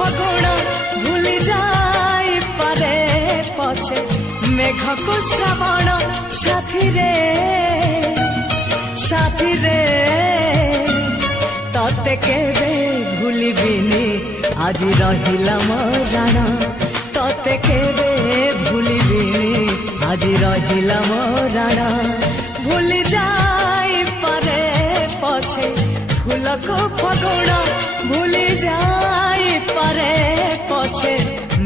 फगुण भूली जाई पारे पछे मेघ को श्रावण साथी रे तते केबे भूलिबिनी आज रहिला मराण तते केबे भूलिबिनी आज रहिला मराण भूली जाई पारे पछे फूल को फगुण भूली जाई पारे पछे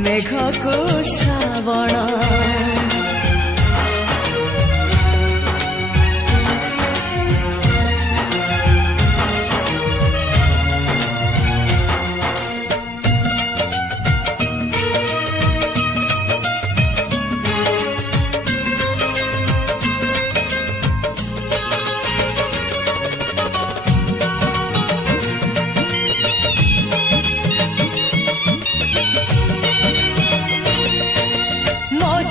मेघ को श्रावण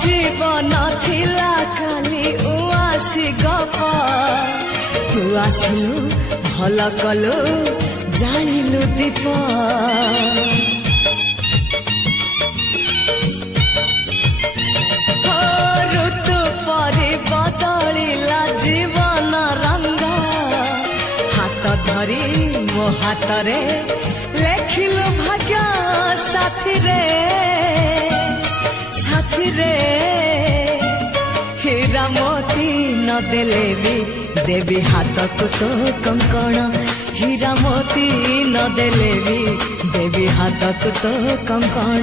जीवन थिला खाली उआसी गप तू आसिलु भल कलु जानिलु दीप ऋतु परि बदलिला जीवन रंग हाथ धरी मो हाथ रे लेखिलु भाग्य साथी रे हीरा मोती न देले भी देवी हाथ को तो कंकण हीरा मोती न देले भी देवी हाथ को तो कंकण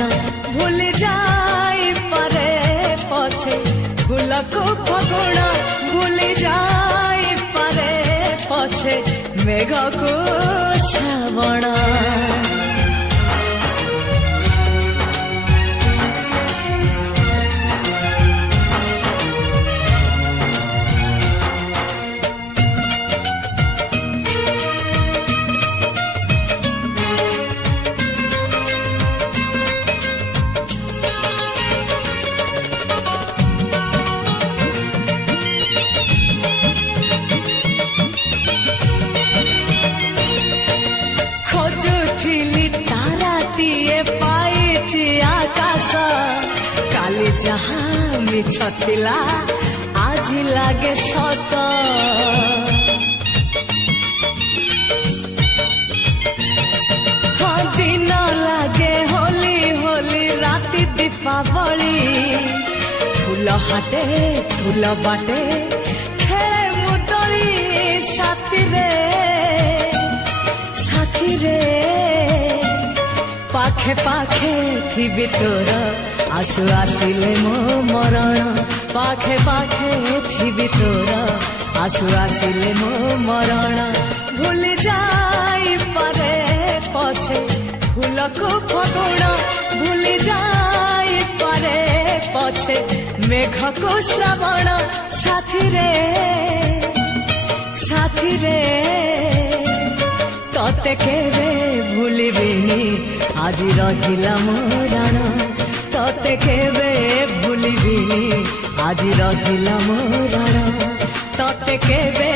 भूल जाई पारे पछे फूल को फगुण भूल जाई पारे पछे मेघ को श्रावण आकाश काली जहाँ मिछ थिला आज लागे सत हाँ दिन लागे होली होली राति दीपावली फूल हाटे फूल बाटे खेले मुदरी साथी रे पाखे पाखे थी तोर आसु आसिले मो मरण पाखे पाखे थी तोर आसु आसिले मो मरण भूल जाई पारे पछे फूल को फगुण भूल जाई पारे पछे मेघ को श्रावण साथी रे तते केबे भूलिबिनी आज रहिला मराण तते केबे भूलिबिनी आज रहिला मराण तते केबे